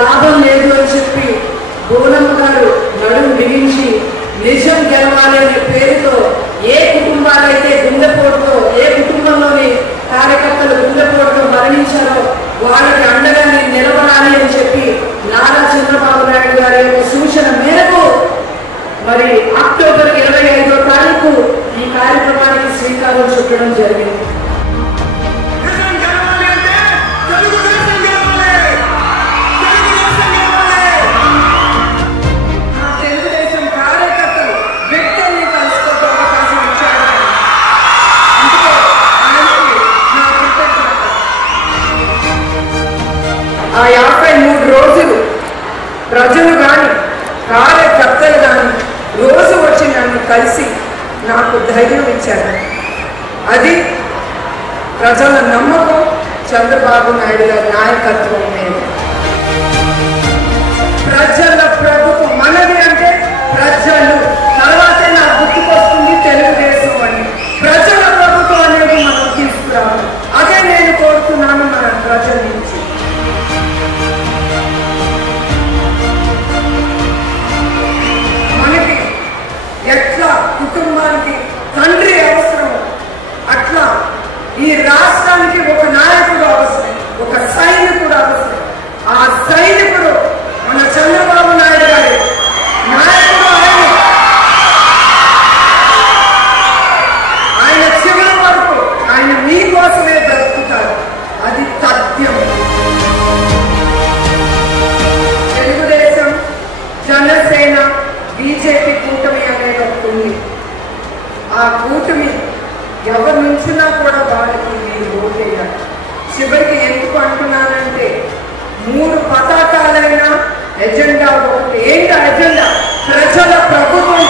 లాభం లేదు అని చెప్పి బోనమ్మ గారు నడుము బిగించి నిజం గెలవాలి అనే పేరుతో ఏ కుటుంబాలైతే గుండెపోటుతో, ఏ కుటుంబంలోని కార్యకర్తలు గుండెపోటుతో మరణించారో వాళ్ళకి అండగా నేను నిలబడాలి అని చెప్పి నారా చంద్రబాబు నాయుడు గారి యొక్క సూచన మేరకు మరి అక్టోబర్ 25వ తారీఖు ఈ కార్యక్రమానికి శ్రీకారం చుట్టడం జరిగింది. తెలుగుదేశం కార్యకర్తలు వ్యక్తుల్ని కలుసుకోవడం అవకాశం ఇచ్చారు. అందుకే ఆయనకి నా కృతజ్ఞత. ఆ 53 రోజులు ప్రజలు కానీ కార్యకర్తలు కానీ రోజు వచ్చి నన్ను కలిసి నాకు ధైర్యం ఇచ్చారు. అది ప్రజల నమ్మకం చంద్రబాబు నాయుడు గారి నాయకత్వం మీద. ప్రజల ప్రభుత్వం మనది అంటే ప్రజలు, తర్వాతే నాకు గుర్తుకొస్తుంది తెలుగుదేశం అని. ప్రజల ప్రభుత్వం అనేది మనం తీసుకురావాలి. అదే నేను కోరుతున్నాను మన ప్రజల నుంచి. మనకి ఎట్లా కుటుంబానికి తండ్రి అవసరం, అట్లా ఈ రాష్ట్రానికి ఒక నాయకుడు అవసరం, ఒక సైనికుడు అవసరం. ఆ సైనికుడు మన చంద్రబాబు నాయుడు గారి నాయకుడు. ఆయన చివరి వరకు ఆయన మీకోసమే బ్రతుకుతారు. అది తథ్యం. తెలుగుదేశం, జనసేన, బీజేపీ కూటమి అనేది ఒకటి ఉంది. ఆ కూటమి ఎవరు నుంచినా కూడా వాళ్ళకి మీరు ఓటేయాలి. చివరికి ఎందుకు అంటున్నానంటే 3 పతాకాలైనా ఎజెండా ఒకటి. ఏంటి ఎజెండా? ప్రజల ప్రభుత్వం